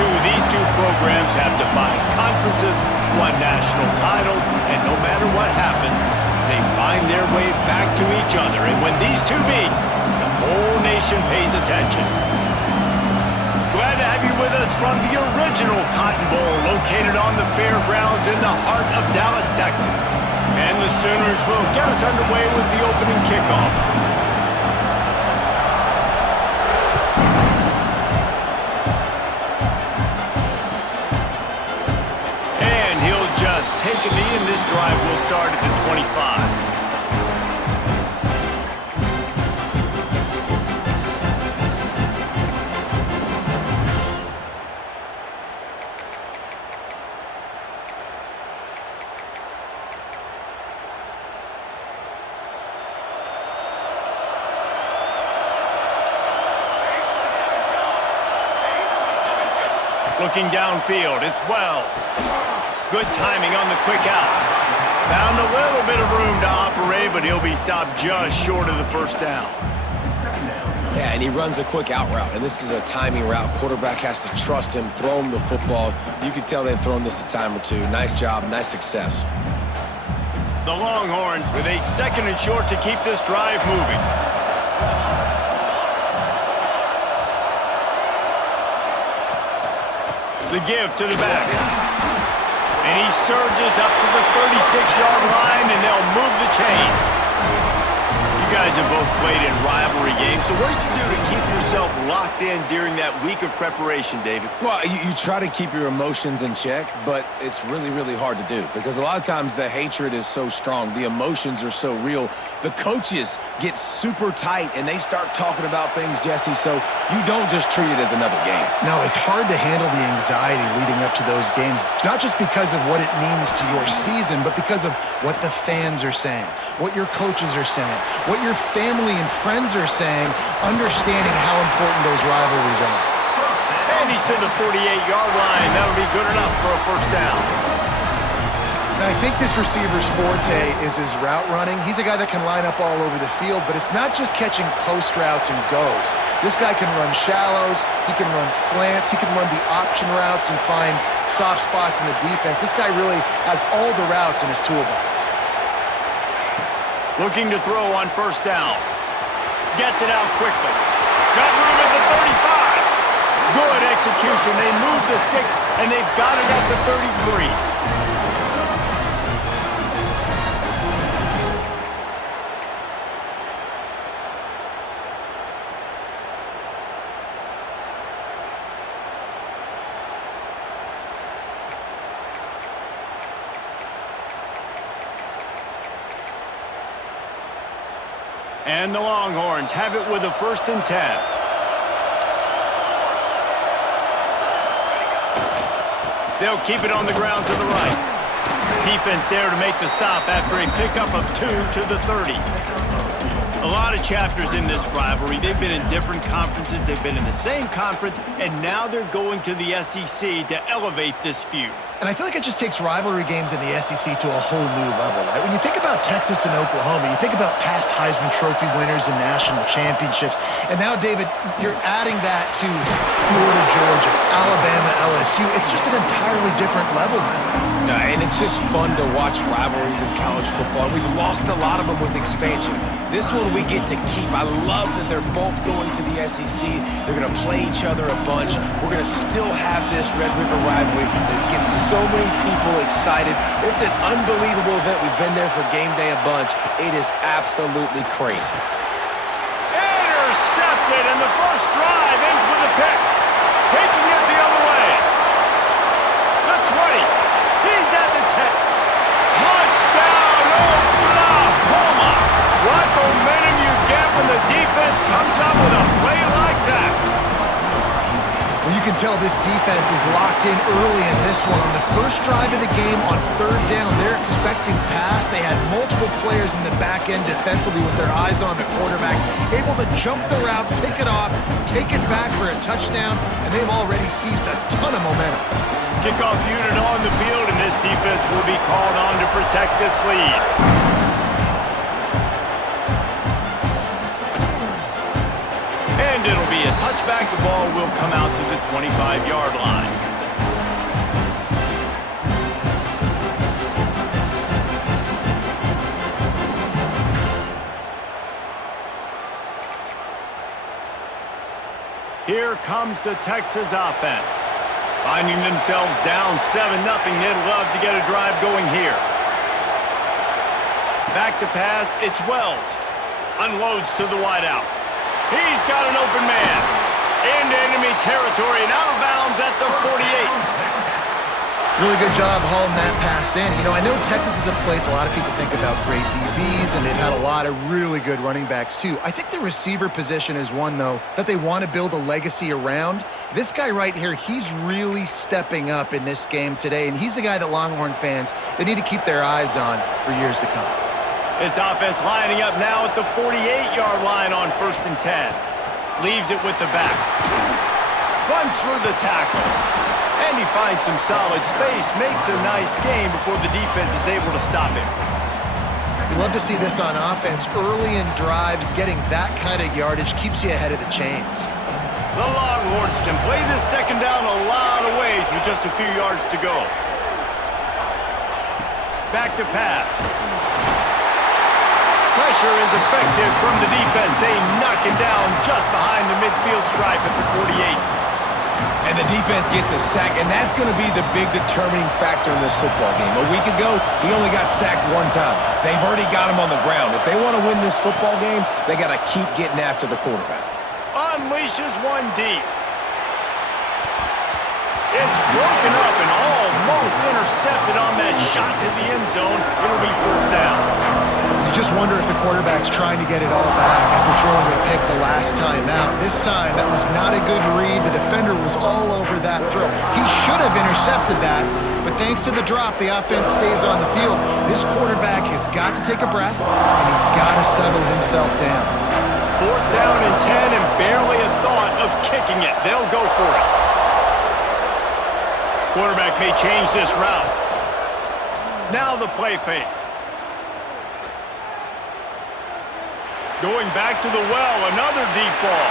these two programs have defined conferences, won national titles, and no matter what happens, they find their way back to each other. And when these two meet, the whole nation pays attention. Glad to have you with us from the original Cotton Bowl, located on the fairgrounds in the heart of Dallas, Texas. And the Sooners will get us underway with the opening kickoff. And he'll just take a knee, and this drive will start at the 25. Looking downfield, it's Wells. Good timing on the quick out. Found a little bit of room to operate, but he'll be stopped just short of the first down. Yeah, and he runs a quick out route, and this is a timing route. Quarterback has to trust him, throw him the football. You can tell they've thrown this a time or two. Nice job, nice success. The Longhorns with a 2nd and short to keep this drive moving. The give to the back. And he surges up to the 36-yard line, and they'll move the chains. You guys have both played in rivalry games, so what did you do to keep yourself locked in during that week of preparation, David? Well, you try to keep your emotions in check, but it's really, really hard to do because a lot of times the hatred is so strong. The emotions are so real. The coaches get super tight, and they start talking about things, Jesse, so you don't just treat it as another game. No, it's hard to handle the anxiety leading up to those games, not just because of what it means to your season, but because of what the fans are saying, what your coaches are saying, what your family and friends are saying, understanding how important those rivalries are. And he's to the 48-yard line. That'll be good enough for a first down. And I think this receiver's forte is his route running. He's a guy that can line up all over the field, but it's not just catching post routes and goes. This guy can run shallows, he can run slants, he can run the option routes and find soft spots in the defense. This guy really has all the routes in his toolbox. Looking to throw on first down. Gets it out quickly. Got room at the 35. Good execution. They move the sticks, and they've got it at the 33. And the Longhorns have it with a 1st and 10. They'll keep it on the ground to the right. Defense there to make the stop after a pickup of 2 to the 30. A lot of chapters in this rivalry. They've been in different conferences. They've been in the same conference, and now they're going to the SEC to elevate this feud. And I feel like it just takes rivalry games in the SEC to a whole new level, right? When you think about Texas and Oklahoma, you think about past Heisman Trophy winners and national championships. And now, David, you're adding that to Florida, Georgia, Alabama, LSU. It's just an entirely different level now. And it's just fun to watch rivalries in college football. We've lost a lot of them with expansion. This one we get to keep. I love that they're both going to the SEC. They're going to play each other a bunch. We're going to still have this Red River rivalry that gets so many people excited. It's an unbelievable event. We've been there for game day a bunch. It is absolutely crazy. Intercepted, and the first drive ends with a pick. Taking it the other way. The 20. He's at the 10. Touchdown, Oklahoma. What momentum you get when the defense comes up with a play like that. Well, you can tell this defense is locked in early in this one. On the first drive of the game on 3rd down, they're expecting pass. They had multiple players in the back end defensively with their eyes on the quarterback, able to jump the route, pick it off, take it back for a touchdown, and they've already seized a ton of momentum. Kickoff unit on the field, and this defense will be called on to protect this lead. And And it'll be a touchback. The ball will come out to the 25-yard line. Here comes the Texas offense. Finding themselves down 7-0, they'd love to get a drive going here. Back to pass, it's Wells. Unloads to the wideout. He's got an open man. Into enemy territory and out of bounds at the 48. Really good job hauling that pass in. You know, I know Texas is a place a lot of people think about great DBs, and they've had a lot of really good running backs too. I think the receiver position is one, though, that they want to build a legacy around. This guy right here, he's really stepping up in this game today, and he's a guy that Longhorn fans, they need to keep their eyes on for years to come. This offense lining up now at the 48-yard line on 1st and 10. Leaves it with the back. Runs through the tackle. And he finds some solid space. Makes a nice game before the defense is able to stop him. We love to see this on offense. Early in drives, getting that kind of yardage keeps you ahead of the chains. The Longhorns can play this second down a lot of ways with just a few yards to go. Back to pass. Pressure is effective from the defense. They knock him down just behind the midfield stripe at the 48. And the defense gets a sack, and that's going to be the big determining factor in this football game. A week ago, he only got sacked one time. They've already got him on the ground. If they want to win this football game, they got to keep getting after the quarterback. Unleashes one deep. It's broken up and almost intercepted on that shot to the end zone. It'll be 4th down. You just wonder if the quarterback's trying to get it all back after throwing a pick the last time out. This time, that was not a good read. The defender was all over that throw. He should have intercepted that, but thanks to the drop, the offense stays on the field. This quarterback has got to take a breath, and he's got to settle himself down. 4th down and 10, and barely a thought of kicking it. They'll go for it. Quarterback may change this route. Now the play fake. Going back to the well, another deep ball.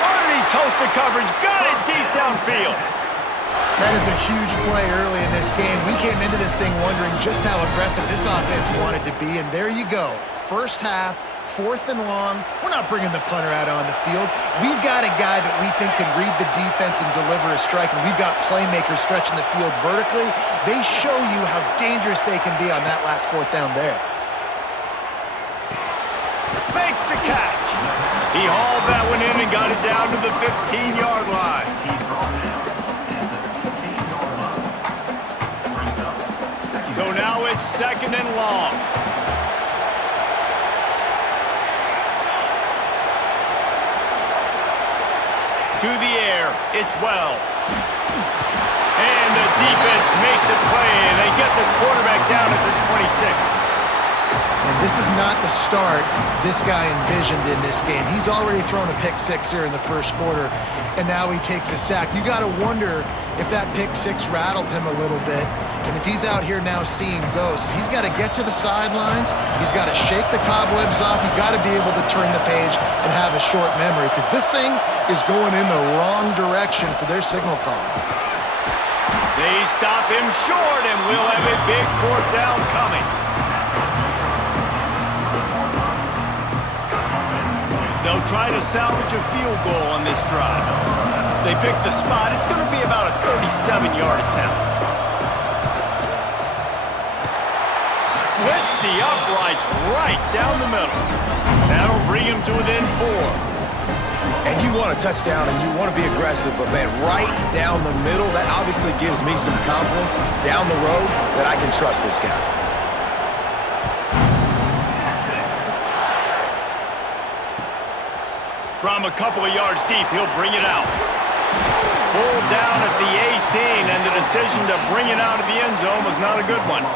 Underneath toasted coverage, got it deep downfield. That is a huge play early in this game. We came into this thing wondering just how aggressive this offense wanted to be, and there you go. First half, 4th and long. We're not bringing the punter out on the field. We've got a guy that we think can read the defense and deliver a strike, and we've got playmakers stretching the field vertically. They show you how dangerous they can be on that last 4th down there. Makes the catch. He hauled that one in and got it down to the 15-yard line. So now it's 2nd and long. To the air, it's Wells. And the defense makes a play, and they get the quarterback down at the 26. And this is not the start this guy envisioned in this game. He's already thrown a pick 6 here in the first quarter, and now he takes a sack. You got to wonder if that pick 6 rattled him a little bit, and if he's out here now seeing ghosts. He's got to get to the sidelines. He's got to shake the cobwebs off. You've got to be able to turn the page and have a short memory, because this thing is going in the wrong direction for their signal call. They stop him short, and we'll have a big 4th down coming. They'll try to salvage a field goal on this drive. They pick the spot. It's going to be about a 37-yard attempt. Splits the uprights right down the middle. That'll bring him to within 4. And you want a touchdown and you want to be aggressive, but man, right down the middle, that obviously gives me some confidence down the road that I can trust this guy. From a couple of yards deep, he'll bring it out. Pulled down at the 18, and the decision to bring it out of the end zone was not a good one.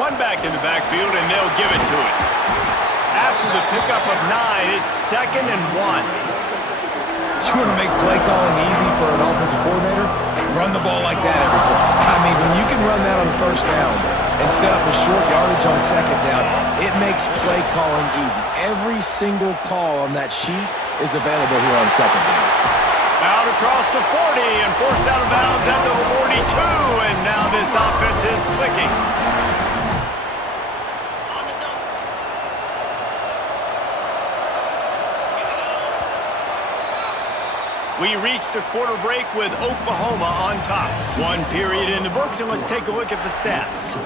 One back in the backfield, and they'll give it to it. After the pickup of 9, it's 2nd and 1. You want to make play calling easy for an offensive coordinator? Run the ball like that every play. I mean, when you can run that on 1st down and set up a short yardage on 2nd down, it makes play calling easy. Every single call on that sheet is available here on 2nd down. Out across the 40 and forced out of bounds at the 42, and now this offense is clicking. We reached the quarter break with Oklahoma on top. 1 period in the books, and let's take a look at the stats. 7,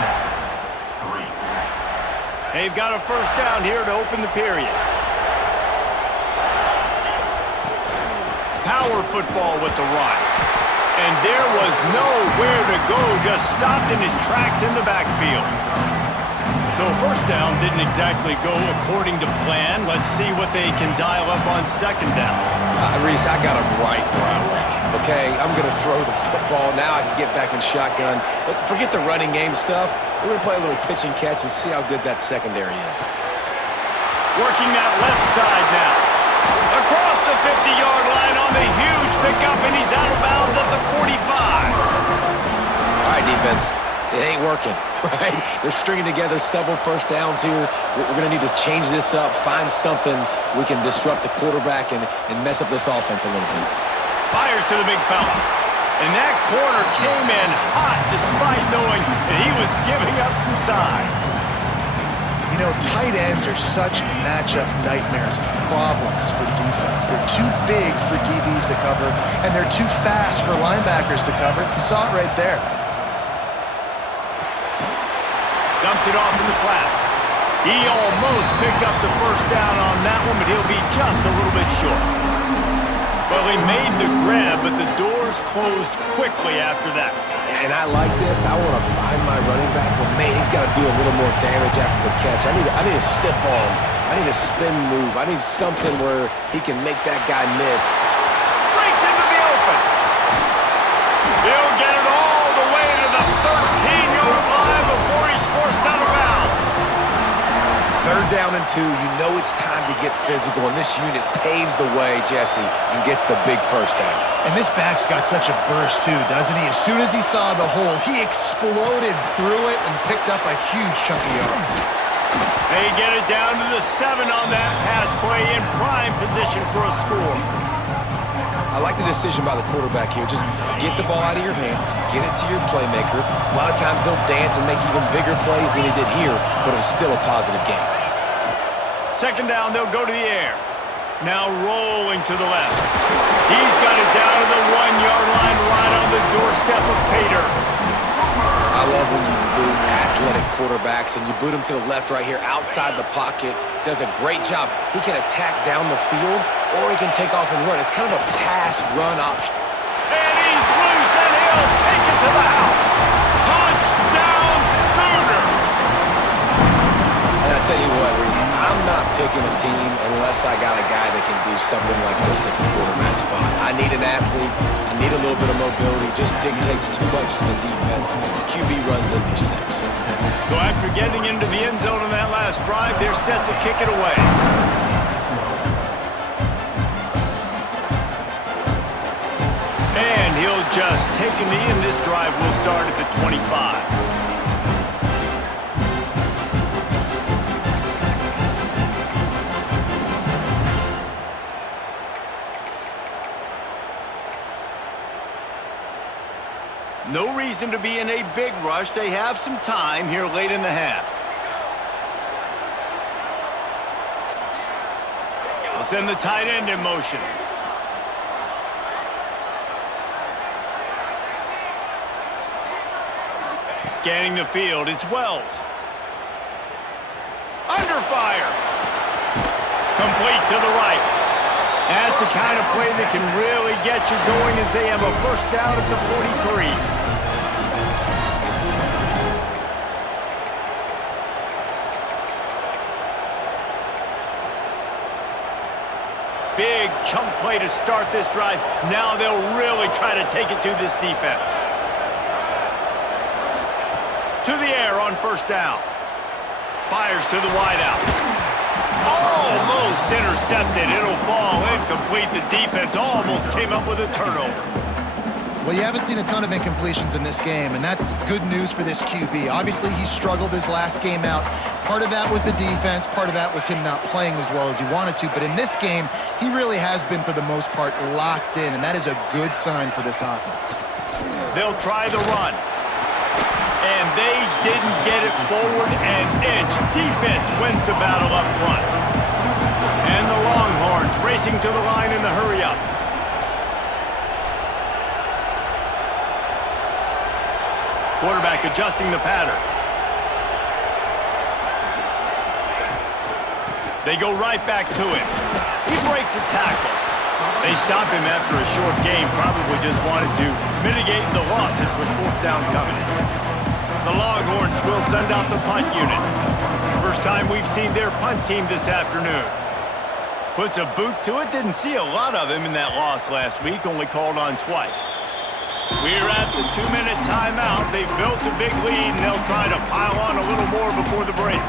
Texas 3. They've got a 1st down here to open the period. Power football with the run. And there was nowhere to go, just stopped in his tracks in the backfield. So 1st down didn't exactly go according to plan. Let's see what they can dial up on 2nd down. Reese, I got him right where I want him, okay? I'm going to throw the football. Now I can get back in shotgun. Let's forget the running game stuff. We're going to play a little pitch and catch and see how good that secondary is. Working that left side now. Across the 50-yard line on the huge pickup, and he's out of bounds at the 45. All right, defense. It ain't working, right? They're stringing together several 1st downs here. We're going to need to change this up, find something we can disrupt the quarterback and mess up this offense a little bit. Fires to the big fella. And that corner came in hot despite knowing that he was giving up some size. You know, tight ends are such matchup nightmares and problems for defense. They're too big for DBs to cover, and they're too fast for linebackers to cover. You saw it right there. Dumps it off in the flats. He almost picked up the 1st down on that one, but he'll be just a little bit short. Well, he made the grab, but the doors closed quickly after that. And I like this. I want to find my running back, but man, he's got to do a little more damage after the catch. I need a stiff arm. I need a spin move. I need something where he can make that guy miss. Breaks into the open. He'll get it all the way to the 13-yard line before he's forced out of bounds. 3rd down and 2. You know it's time to get physical, and this unit paves the way, Jesse, and gets the big 1st down. And this back's got such a burst too, doesn't he? As soon as he saw the hole, he exploded through it and picked up a huge chunk of yards. They get it down to the 7 on that pass play, in prime position for a score. I like the decision by the quarterback here. Just get the ball out of your hands, get it to your playmaker. A lot of times he'll dance and make even bigger plays than he did here, but it was still a positive game. 2nd down, they'll go to the air. Now rolling to the left. He's got it down to the 1-yard line right on the doorstep of Pater. I love when you boot athletic quarterbacks and you boot him to the left right here outside the pocket. Does a great job. He can attack down the field or he can take off and run. It's kind of a pass-run option. And he's loose and he'll take it to the house. Touchdown Sooners! And I tell you what, Reese, I'm not picking a team unless I got a guy that can do something like this at the quarterback spot. I need an athlete. I need a little bit of mobility. Just dictates too much to the defense. QB runs in for 6. So after getting into the end zone on that last drive, they're set to kick it away. And he'll just take a knee, and this drive will start at the 25. No reason to be in a big rush. They have some time here late in the half. They'll send the tight end in motion. Scanning the field, it's Wells. Under fire. Complete to the right. That's the kind of play that can really get you going as they have a 1st down at the 43. Big chunk play to start this drive. Now they'll really try to take it to this defense. to the air on first down. Fires to the wideout. Almost intercepted. It'll fall incomplete. The defense almost came up with a turnover. Well, you haven't seen a ton of incompletions in this game, and that's good news for this QB. Obviously, he struggled his last game out. Part of that was the defense. Part of that was him not playing as well as he wanted to. But in this game, he really has been, for the most part, locked in, and that is a good sign for this offense. They'll try the run. And they didn't get it forward an inch. Defense wins the battle up front. And the Longhorns racing to the line in the hurry-up. Quarterback adjusting the pattern. They go right back to him. He breaks a tackle. They stop him after a short game, probably just wanted to mitigate the losses with fourth down coming. The Longhorns will send out the punt unit. First time we've seen their punt team this afternoon. Puts a boot to it. Didn't see a lot of him in that loss last week, only called on twice. We're at the 2-minute timeout. They've built a big lead, and they'll try to pile on a little more before the break.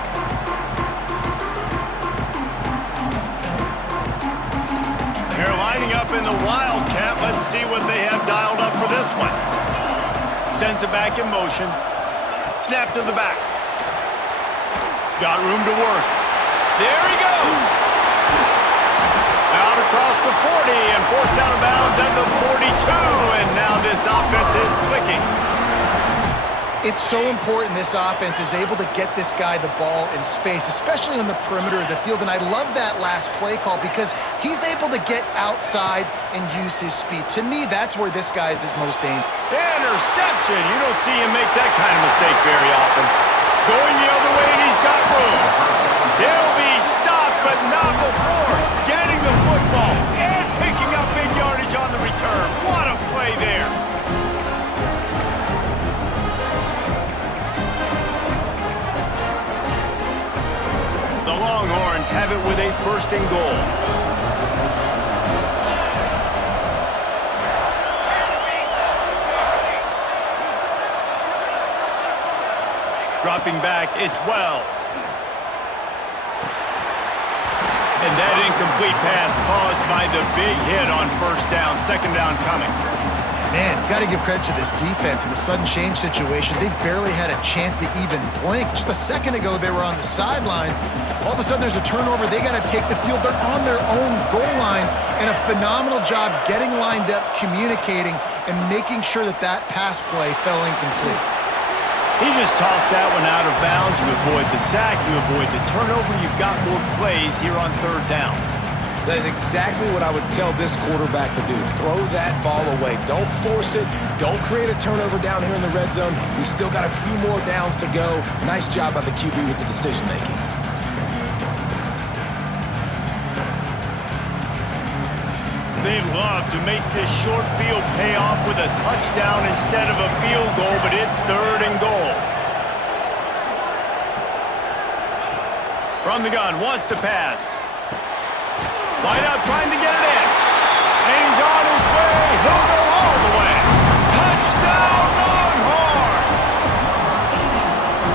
They're lining up in the Wildcat. Let's see what they have dialed up for this one. Sends it back in motion. Snap to the back. Got room to work. There he goes. Out across the 40 and forced out of bounds at the 42. And now this offense is clicking. It's so important this offense is able to get this guy the ball in space, especially on the perimeter of the field. And I love that last play call because he's able to get outside and use his speed. To me, that's where this guy is his most dangerous. Interception. You don't see him make that kind of mistake very often. Going the other way, and he's got room. He'll be stopped, but not before getting the football and picking up big yardage on the return. What a play there. The Longhorns have it with a first and goal. Dropping back, it's Wells. And that incomplete pass caused by the big hit on first down. Second down coming. Man, you got to give credit to this defense in the sudden change situation. They've barely had a chance to even blink. Just a second ago, they were on the sidelines. All of a sudden, there's a turnover. They got to take the field. They're on their own goal line, and a phenomenal job getting lined up, communicating, and making sure that that pass play fell incomplete. He just tossed that one out of bounds. You avoid the sack, you avoid the turnover. You've got more plays here on third down. That is exactly what I would tell this quarterback to do. Throw that ball away. Don't force it. Don't create a turnover down here in the red zone. We still got a few more downs to go. Nice job by the QB with the decision-making. They'd love to make this short field pay off with a touchdown instead of a field goal, but it's third and goal. From the gun, wants to pass. Wideout trying to get it in. And he's on his way. He'll go all the way. Touchdown, Longhorns!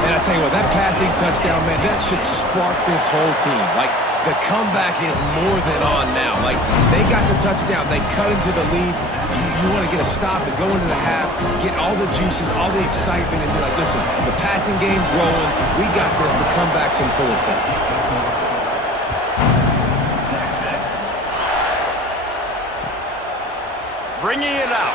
And I tell you what, that passing touchdown, man, that should spark this whole team. Like, the comeback is more than on now. Like, they got the touchdown. They cut into the lead. You want to get a stop and go into the half, get all the juices, all the excitement, and be like, listen, the passing game's rolling. We got this. The comeback's in full effect. Bringing it out.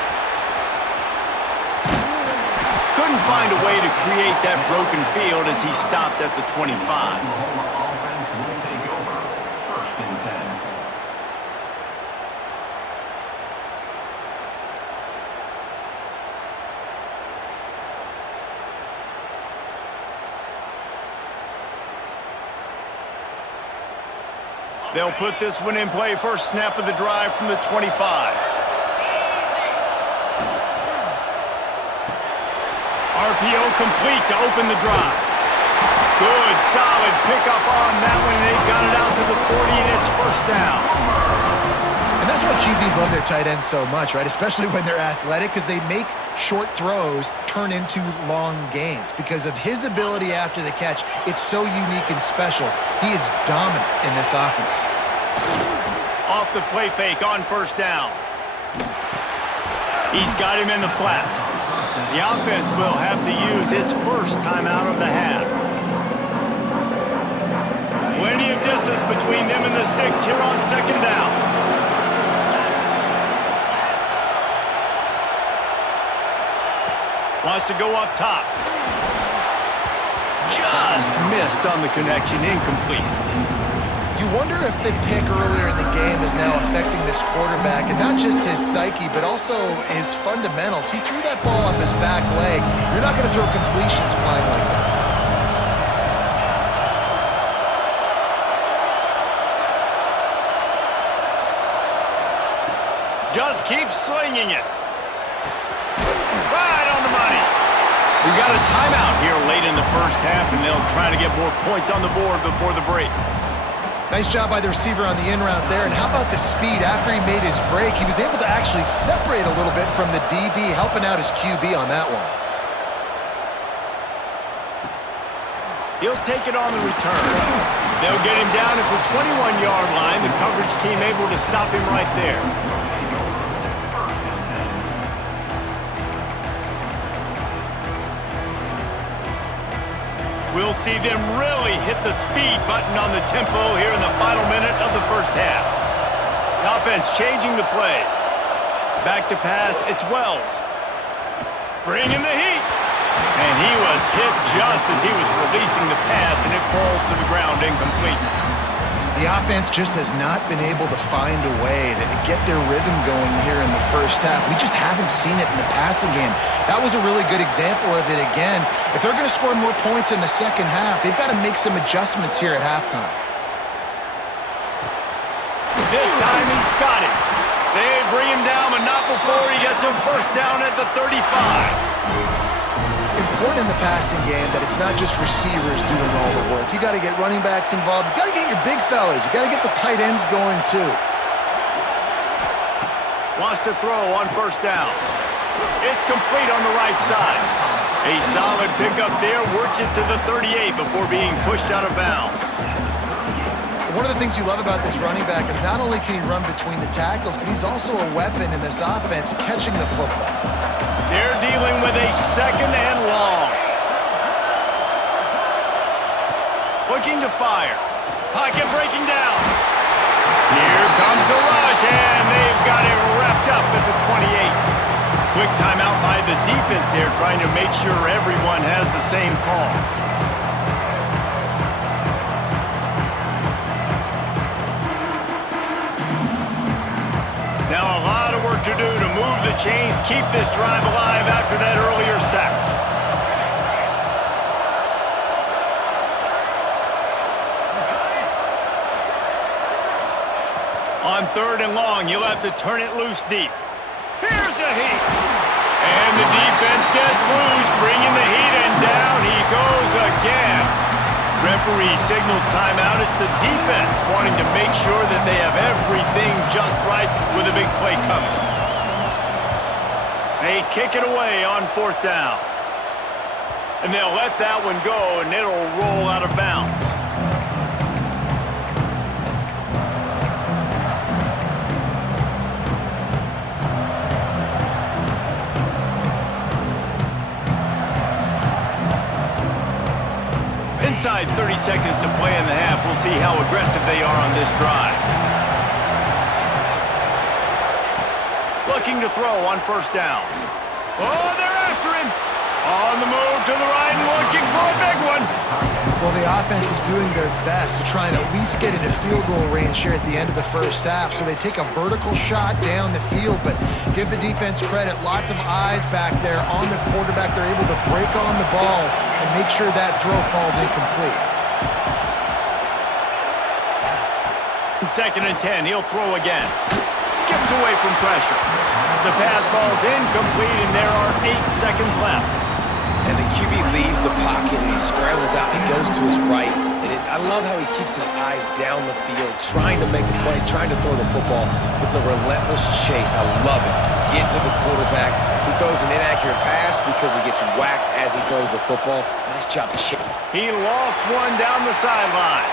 Couldn't find a way to create that broken field as he stopped at the 25. Offense will take over. First and 10. They'll put this one in play. First snap of the drive from the 25. RPO complete to open the drive. Good, solid pickup on that one. They've got it out to the 40, and it's first down. And And that's why QBs love their tight ends so much, right? Especially when they're athletic, because they make short throws turn into long gains. Because of his ability after the catch, it's so unique and special. He is dominant in this offense. Off the play fake on first down. He's got him in the flat. The offense will have to use its first timeout of the half. Plenty of distance between them and the sticks here on second down. Wants to go up top. Just missed on the connection, incomplete. You wonder if the pick earlier in the game is now affecting this quarterback, and not just his psyche, but also his fundamentals. He threw that ball off his back leg. You're not going to throw completions playing like that. Just keep slinging it. Right on the money. We got a timeout here late in the first half, and they'll try to get more points on the board before the break. Nice job by the receiver on the in route there. And how about the speed? After he made his break, he was able to actually separate a little bit from the DB, helping out his QB on that one. He'll take it on the return. They'll get him down at the 21-yard line. The coverage team able to stop him right there. We'll see them really hit the speed button on the tempo here in the final minute of the first half. The offense changing the play. Back to pass, it's Wells. Bringing the heat. And he was hit just as he was releasing the pass, and it falls to the ground incomplete. The offense just has not been able to find a way to get their rhythm going here in the first half. We just haven't seen it in the passing game. That was a really good example of it again. If they're going to score more points in the second half, they've got to make some adjustments here at halftime. This time he's got it. They bring him down, but not before he gets a first down at the 35. Important in the passing game that it's not just receivers doing all the work. You got to get running backs involved. You got to get your big fellas. You got to get the tight ends going too. Wants to throw on first down. It's complete on the right side. A solid pickup there, works it to the 38 before being pushed out of bounds. One of the things you love about this running back is not only can he run between the tackles, but he's also a weapon in this offense catching the football. They're dealing with a second and long. Looking to fire. Pocket breaking down. Here comes the rush, and they've got it wrapped up at the 28. Quick timeout by the defense there, trying to make sure everyone has the same call. Now a lot of work to do to move the chains, keep this drive alive after that earlier sack. On third and long, you'll have to turn it loose deep. Here's the heat. And the defense gets loose, bringing the heat, and down he goes again. Referee signals timeout. It's the defense wanting to make sure that they have everything just right with a big play coming. They kick it away on fourth down. And they'll let that one go, and it'll roll out of bounds. Inside 30 seconds to play in the half. We'll see how aggressive they are on this drive. Looking to throw on first down. Oh, they're after him. On the move to the right and looking for a big one. Well, the offense is doing their best to try and at least get into field goal range here at the end of the first half. So they take a vertical shot down the field, but give the defense credit. Lots of eyes back there on the quarterback. They're able to break on the ball and make sure that throw falls incomplete. Second and 10, he'll throw again. Skips away from pressure. The pass falls incomplete, and there are 8 seconds left. And the QB leaves the pocket, and he scrambles out, and he goes to his right. And I I love how he keeps his eyes down the field, trying to make a play, trying to throw the football, but the relentless chase, I love it. Get to the quarterback. He throws an inaccurate pass because he gets whacked as he throws the football. Nice job. He lofts one down the sideline.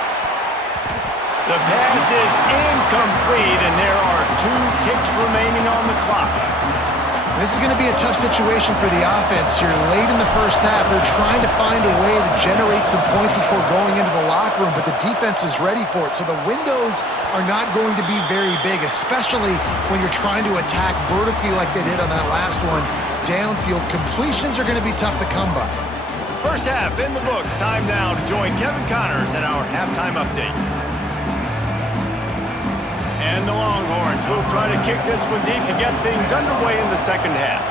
The pass is incomplete, and there are 2 ticks remaining on the clock. This is going to be a tough situation for the offense here. Late in the first half, they're trying to find a way to generate some points before going into the locker room, but the defense is ready for it. So the windows are not going to be very big, especially when you're trying to attack vertically like they did on that last one. Downfield completions are going to be tough to come by. First half in the books. Time now to join Kevin Connors in our halftime update. And the Longhorns will try to kick this one deep to get things underway in the second half.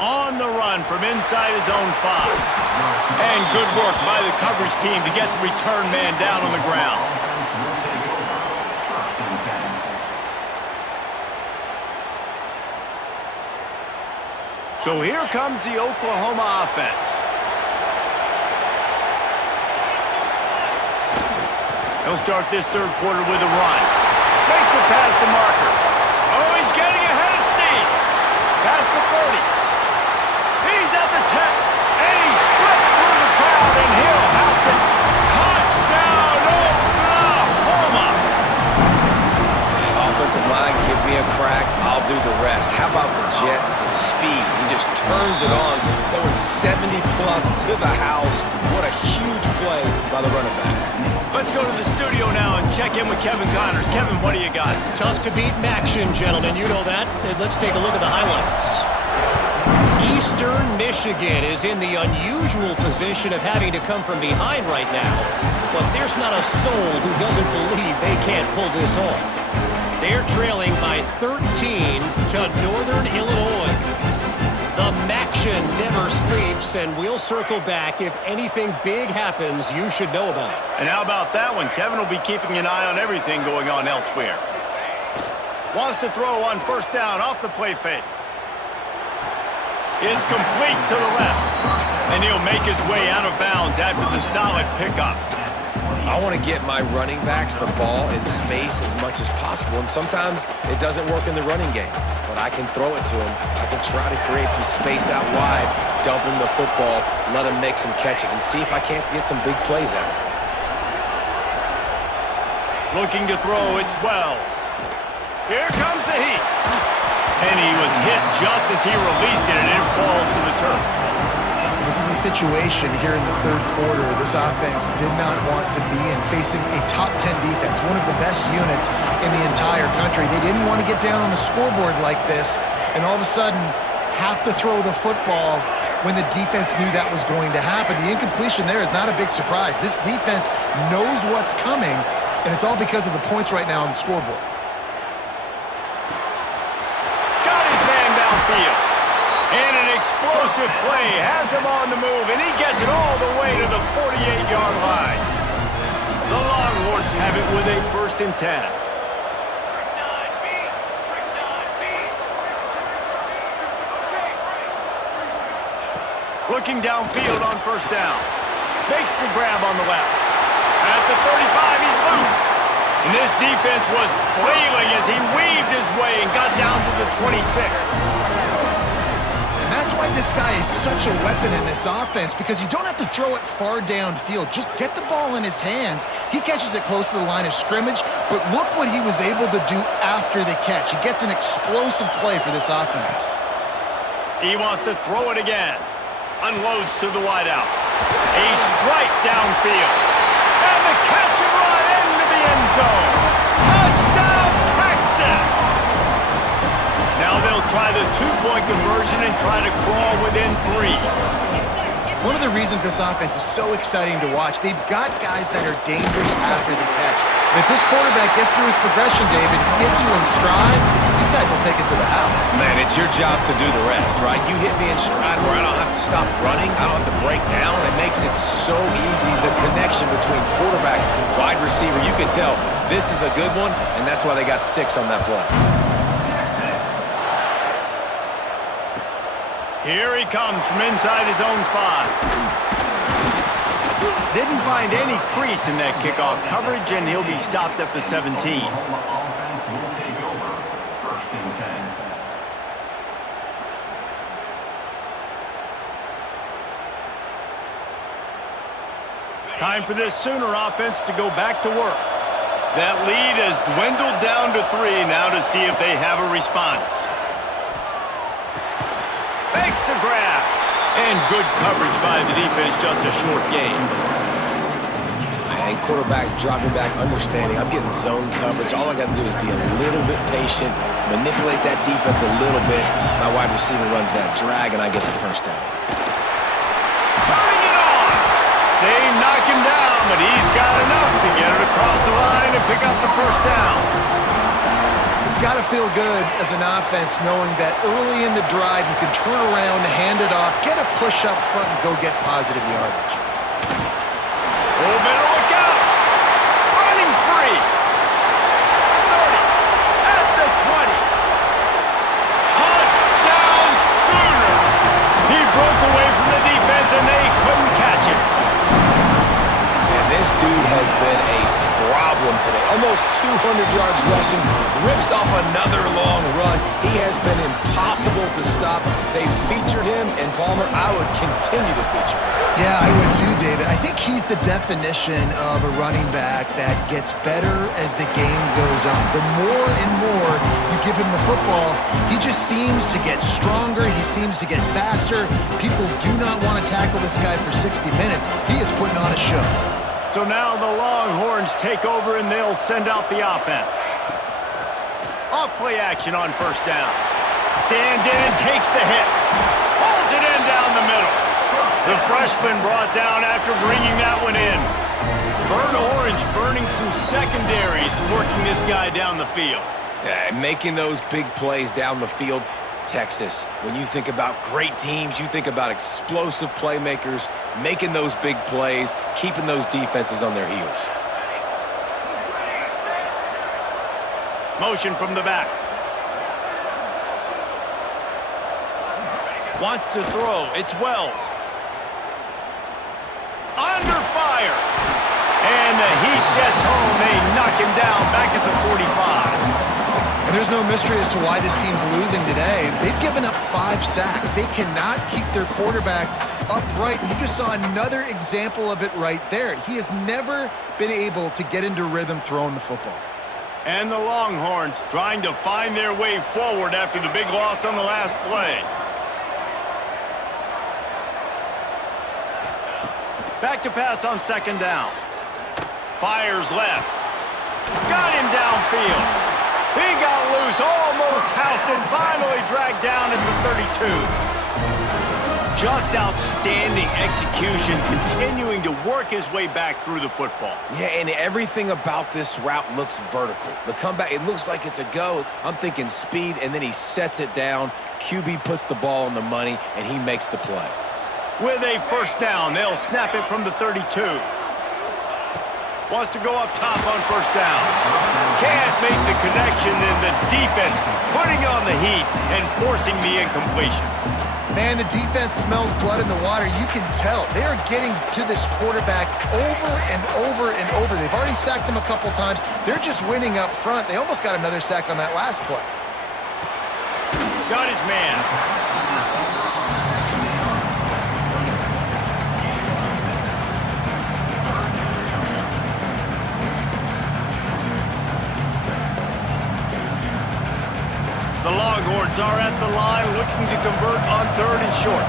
On the run from inside his own 5. And good work by the coverage team to get the return man down on the ground. So here comes the Oklahoma offense. He'll start this third quarter with a run. Makes it past the marker. Oh, he's getting ahead of steam. Past the 30. He's at the 10. And he slipped through the crowd, and he'll house it. Touchdown, Oklahoma! Offensive line, give me a crack. I'll do the rest. How about the Jets? The speed. He just turns it on, going 70-plus to the house. What a huge play by the running back. Let's go to the studio now and check in with Kevin Connors. Kevin, what do you got? Tough to beat in action, gentlemen. You know that. Let's take a look at the highlights. Eastern Michigan is in the unusual position of having to come from behind right now, but there's not a soul who doesn't believe they can't pull this off. They're trailing by 13 to Northern Illinois. The Maction never sleeps, and we'll circle back if anything big happens you should know about. And how about that one? Kevin will be keeping an eye on everything going on elsewhere. Wants to throw on first down off the play fake. It's complete to the left. And he'll make his way out of bounds after the solid pickup. I want to get my running backs the ball in space as much as possible, and sometimes it doesn't work in the running game. But I can throw it to him. I can try to create some space out wide, dump him the football, let him make some catches, and see if I can't get some big plays out of him. Looking to throw, it's Wells. Here comes the heat. And he was hit just as he released it, and it falls to the turf. This is a situation here in the third quarter this offense did not want to be in, facing a top 10 defense, one of the best units in the entire country. They didn't want to get down on the scoreboard like this and all of a sudden have to throw the football when the defense knew that was going to happen. The incompletion there is not a big surprise. This defense knows what's coming, and it's all because of the points right now on the scoreboard. Got his man downfield. And an explosive play has him on the move, and he gets it all the way to the 48-yard line. The Longhorns have it with a 1st and 10. Looking downfield on first down. Makes the grab on the left. At the 35, he's loose. And this defense was flailing as he weaved his way and got down to the 26. That's why this guy is such a weapon in this offense, because you don't have to throw it far downfield. Just get the ball in his hands. He catches it close to the line of scrimmage, but look what he was able to do after the catch. He gets an explosive play for this offense. He wants to throw it again. Unloads to the wideout. A strike downfield. And the catch and run into the end zone. Touchdown, Texas! Now they'll try the 2-point conversion and try to crawl within 3. One of the reasons this offense is so exciting to watch, they've got guys that are dangerous after the catch. And if this quarterback gets through his progression, David, hits you in stride, these guys will take it to the house. Man, it's your job to do the rest, right? You hit me in stride where I don't have to stop running. I don't have to break down. It makes it so easy. The connection between quarterback, wide receiver, you can tell this is a good one, and that's why they got 6 on that play. Here he comes from inside his own 5. Didn't find any crease in that kickoff coverage, and he'll be stopped at the 17. Oklahoma offense will take over. 1st and 10. Time for this Sooner offense to go back to work. That lead has dwindled down to 3 now to see if they have a response. Makes the grab. And good coverage by the defense, just a short game. And quarterback dropping back, understanding I'm getting zone coverage. All I got to do is be a little bit patient, manipulate that defense a little bit. My wide receiver runs that drag, and I get the 1st down. Turning it on. They knock him down, but he's got enough to get it across the line and pick up the 1st down. It's got to feel good as an offense knowing that early in the drive you can turn around, hand it off, get a push up front, and go get positive yardage. Oh, better look out. Running free. 30. At the 20. Touchdown Sooners. He broke away from the defense and they couldn't catch him. And this dude has been a problem today. Almost 200 yards rushing, rips off another long run. He has been impossible to stop. They featured him, and Palmer, I would continue to feature him. Yeah, I would too, David. I think he's the definition of a running back that gets better as the game goes on. The more and more you give him the football, he just seems to get stronger. He seems to get faster. People do not want to tackle this guy for 60 minutes. He is putting on a show. So now the Longhorns take over and they'll send out the offense. Off play action on 1st down. Stands in and takes the hit. Holds it in down the middle. The freshman brought down after bringing that one in. Burnt Orange burning some secondaries, working this guy down the field. Yeah, making those big plays down the field. Texas, when you think about great teams, you think about explosive playmakers, making those big plays, keeping those defenses on their heels. Motion from the back. Wants to throw. It's Wells. Under fire. And the Heat gets home. They knock him down back at the 45. And there's no mystery as to why this team's losing today. They've given up 5 sacks. They cannot keep their quarterback upright. And you just saw another example of it right there. He has never been able to get into rhythm throwing the football. And the Longhorns trying to find their way forward after the big loss on the last play. Back to pass on 2nd down. Fires left. Got him downfield. He got loose, almost housed and finally dragged down at the 32. Just outstanding execution, continuing to work his way back through the football. Yeah, and everything about this route looks vertical. The comeback, it looks like it's a go. I'm thinking speed, and then he sets it down. QB puts the ball on the money, and he makes the play. With a 1st down, they'll snap it from the 32. Wants to go up top on 1st down. Can't make the connection, and the defense putting on the heat and forcing the incompletion. Man, the defense smells blood in the water. You can tell. They are getting to this quarterback over and over and over. They've already sacked him a couple times. They're just winning up front. They almost got another sack on that last play. Got his man. The Longhorns are at the line looking to convert on 3rd and short.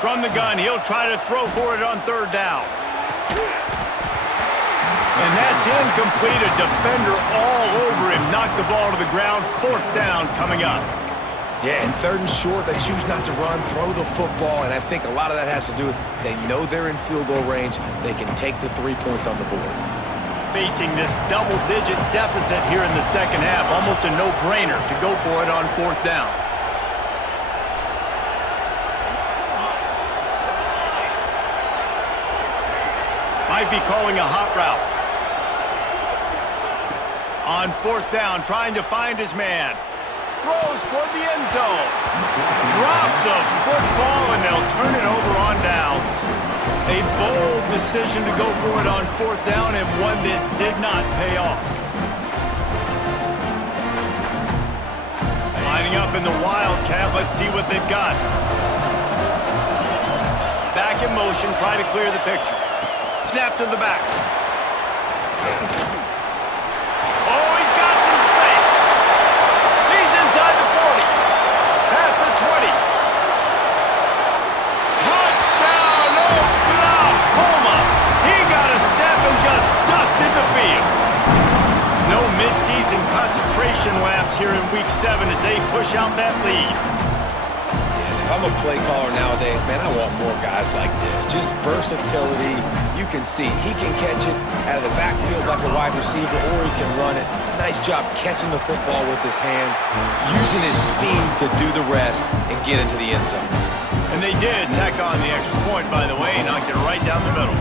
From the gun, he'll try to throw for it on 3rd down. And that's incomplete. A defender all over him. Knocked the ball to the ground. 4th down coming up. Yeah, and 3rd and short, they choose not to run, throw the football, and I think a lot of that has to do with they know they're in field goal range. They can take the 3 points on the board. Facing this double-digit deficit here in the 2nd half, almost a no-brainer to go for it on 4th down. Might be calling a hot route. On 4th down, trying to find his man. Throws toward the end zone. Drop the football, and they'll turn it over on downs. A bold decision to go for it on 4th down, and one that did not pay off. Lining up in the Wildcat. Let's see what they've got. Back in motion, try to clear the picture. Snap to the back. Oh, he's got some space. He's inside the 40. Past the 20. Touchdown, Oklahoma. He got a step and just dusted the field. No mid-season concentration laps here in Week 7 as they push out that lead. If I'm a play caller nowadays, man, I want more guys like this. Just versatility. You can see he can catch it out of the backfield like a wide receiver, or he can run it. Nice job catching the football with his hands, using his speed to do the rest and get into the end zone. And they did tack on the extra point, by the way, knocked it right down the middle.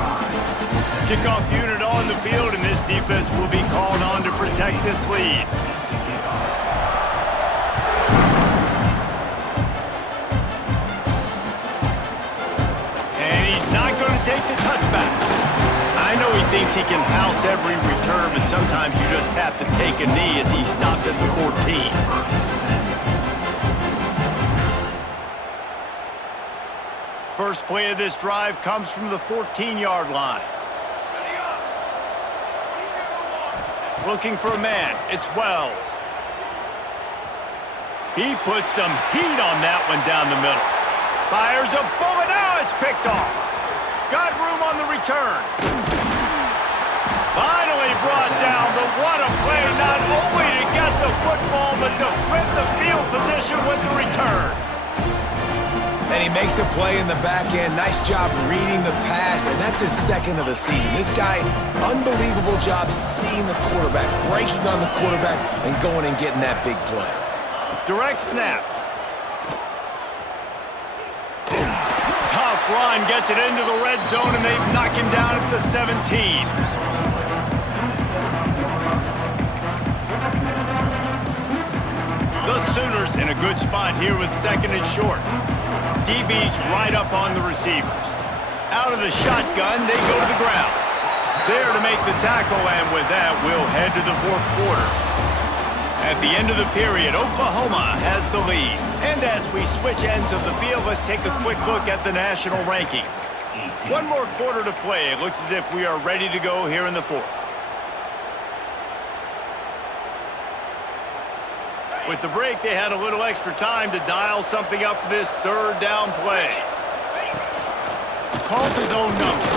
Kickoff unit on the field, and this defense will be called on to protect this lead. Take the touchback. I know he thinks he can house every return, but sometimes you just have to take a knee as he stopped at the 14. First play of this drive comes from the 14-yard line. Looking for a man. It's Wells. He puts some heat on that one down the middle. Fires a bullet. Now it's picked off. Got room on the return. Finally brought down, but what a play, not only to get the football, but to flip the field position with the return. And he makes a play in the back end. Nice job reading the pass, and that's his second of the season. This guy, unbelievable job seeing the quarterback, breaking on the quarterback, and going and getting that big play. Direct snap. Run gets it into the red zone, and they knock him down at the 17. The Sooners in a good spot here with 2nd and short. DB's right up on the receivers. Out of the shotgun, they go to the ground. There to make the tackle, and with that, we'll head to the 4th quarter. At the end of the period, Oklahoma has the lead. And as we switch ends of the field, let's take a quick look at the national rankings. One more quarter to play. It looks as if we are ready to go here in the 4th. With the break, they had a little extra time to dial something up for this 3rd down play. Calls his own number.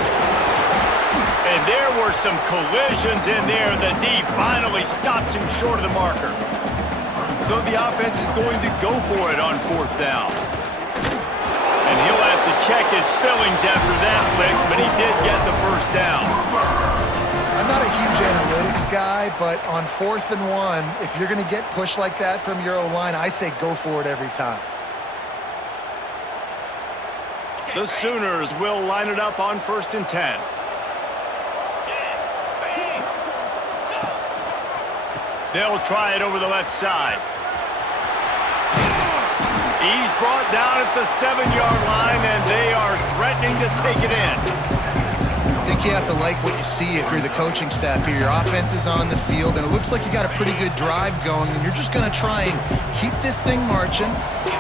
And there were some collisions in there. The D finally stops him short of the marker. So the offense is going to go for it on 4th down. And he'll have to check his fillings after that lick, but he did get the 1st down. I'm not a huge analytics guy, but on 4th and 1, if you're going to get pushed like that from your O-line, I say go for it every time. The Sooners will line it up on 1st and 10. They'll try it over the left side. He's brought down at the 7-yard line, and they are threatening to take it in. I think you have to like what you see if you're the coaching staff here. Your offense is on the field, and it looks like you got a pretty good drive going, and you're just going to try and keep this thing marching,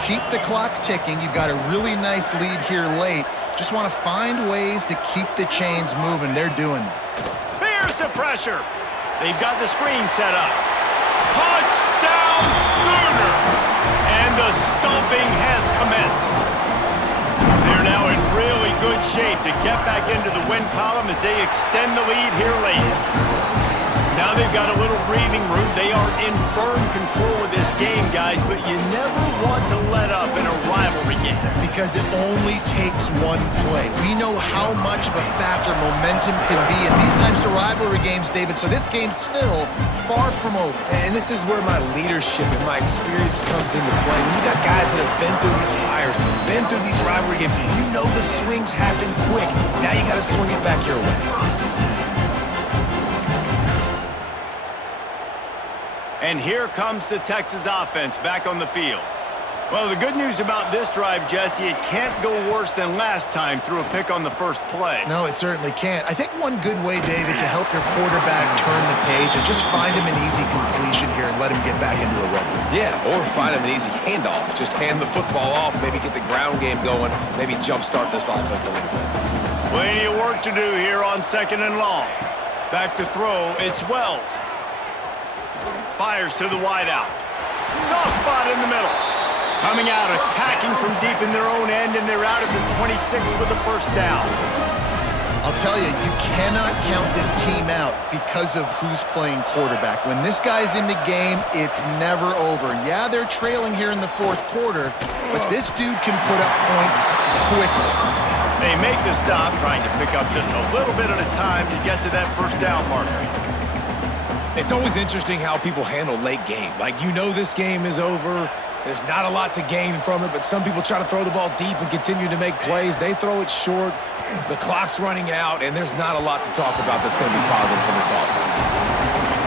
keep the clock ticking. You've got a really nice lead here late. Just want to find ways to keep the chains moving. They're doing that. Here's the pressure. They've got the screen set up. Touchdown Sooners! And the stomping has commenced. They're now in really good shape to get back into the win column as they extend the lead here late. Now they've got a little breathing room. They are in firm control of this game, guys, but you never want to let up in a rivalry game. Because it only takes one play. We know how much of a factor momentum can be in these types of rivalry games, David, so this game's still far from over. And this is where my leadership and my experience comes into play. When you got guys that have been through these fires, been through these rivalry games, you know the swings happen quick. Now you got to swing it back your way. And here comes the Texas offense back on the field. Well, the good news about this drive, Jesse, it can't go worse than last time through a pick on the first play. No, it certainly can't. I think one good way, David, to help your quarterback turn the page is just find him an easy completion here and let him get back into a rhythm. Yeah, or find him an easy handoff. Just hand the football off, maybe get the ground game going, maybe jumpstart this offense a little bit. Plenty of work to do here on 2nd and long. Back to throw, it's Wells. Fires to the wideout. Soft spot in the middle. Coming out, attacking from deep in their own end, and they're out at the 26 with the first down. I'll tell you, you cannot count this team out because of who's playing quarterback. When this guy's in the game, it's never over. Yeah, they're trailing here in the 4th quarter, but this dude can put up points quickly. They make the stop, trying to pick up just a little bit at a time to get to that first down marker. It's always interesting how people handle late game. Like, you know this game is over. There's not a lot to gain from it, but some people try to throw the ball deep and continue to make plays. They throw it short. The clock's running out, and there's not a lot to talk about that's going to be positive for this offense.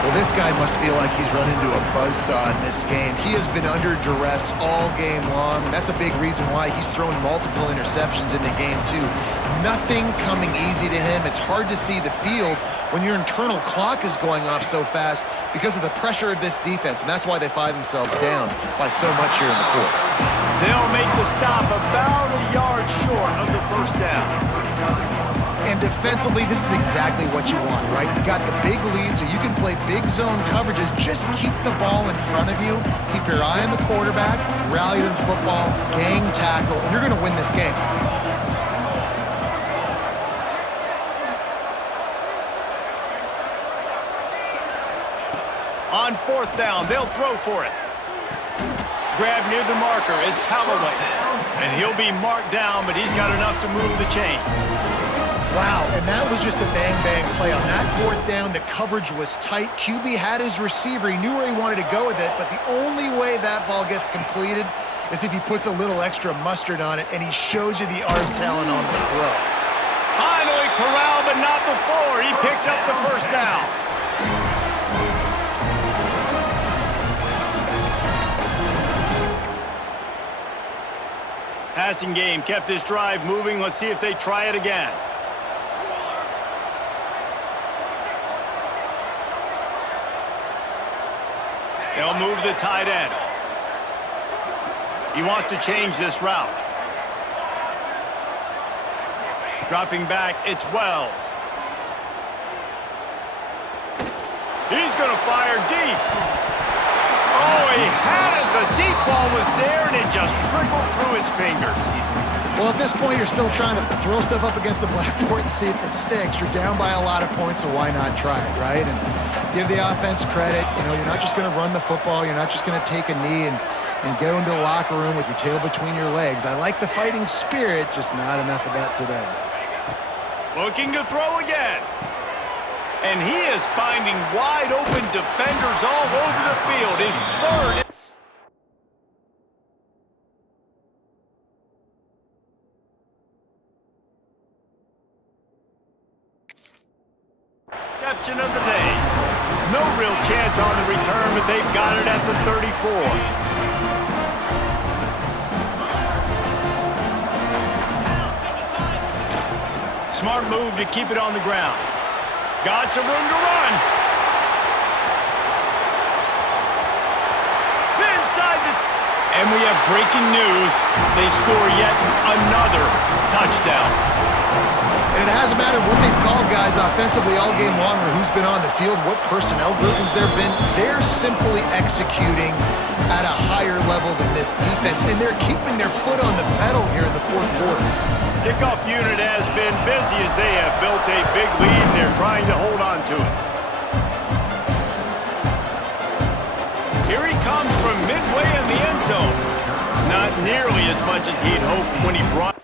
Well, this guy must feel like he's run into a buzzsaw in this game. He has been under duress all game long, and that's a big reason why he's thrown multiple interceptions in the game, too. Nothing coming easy to him. It's hard to see the field when your internal clock is going off so fast because of the pressure of this defense, and that's why they find themselves down by so much here in the 4th. They'll make the stop about a yard short of the first down. And defensively, this is exactly what you want, right? You got the big lead, so you can play big zone coverages. Just keep the ball in front of you. Keep your eye on the quarterback, rally to the football, gang tackle, and you're going to win this game. On 4th down, they'll throw for it. Grab near the marker is Callaway. And he'll be marked down, but he's got enough to move the chains. Wow, and that was just a bang-bang play. On that 4th down, the coverage was tight. QB had his receiver. He knew where he wanted to go with it, but the only way that ball gets completed is if he puts a little extra mustard on it, and he shows you the arm talent on the throw. Finally corralled, but not before. He picks up the first down. Passing game kept this drive moving. Let's see if they try it again. They'll move the tight end. He wants to change this route. Dropping back, it's Wells. He's going to fire deep. Oh, he had it. The deep ball was there, and it just trickled through his fingers. Well, at this point, you're still trying to throw stuff up against the blackboard and see if it sticks. You're down by a lot of points, so why not try it, right? And give the offense credit. You know, you're not just going to run the football. You're not just going to take a knee and go into the locker room with your tail between your legs. I like the fighting spirit, just not enough of that today. Looking to throw again. And he is finding wide open defenders all over the field. His 3rd. Reception of the day. No real chance on the return, but they've got it at the 34. Smart move to keep it on the ground. Got some room to run. Inside the... And we have breaking news. They score yet another touchdown. And it hasn't mattered what they've called guys offensively all game long or who's been on the field, what personnel groupings there have been. They're simply executing at a higher level than this defense, and they're keeping their foot on the pedal here in the 4th quarter. Kickoff unit has been busy as they have built a big lead, and they're trying to hold on to it. Here he comes from midway in the end zone. Not nearly as much as he'd hoped when he brought...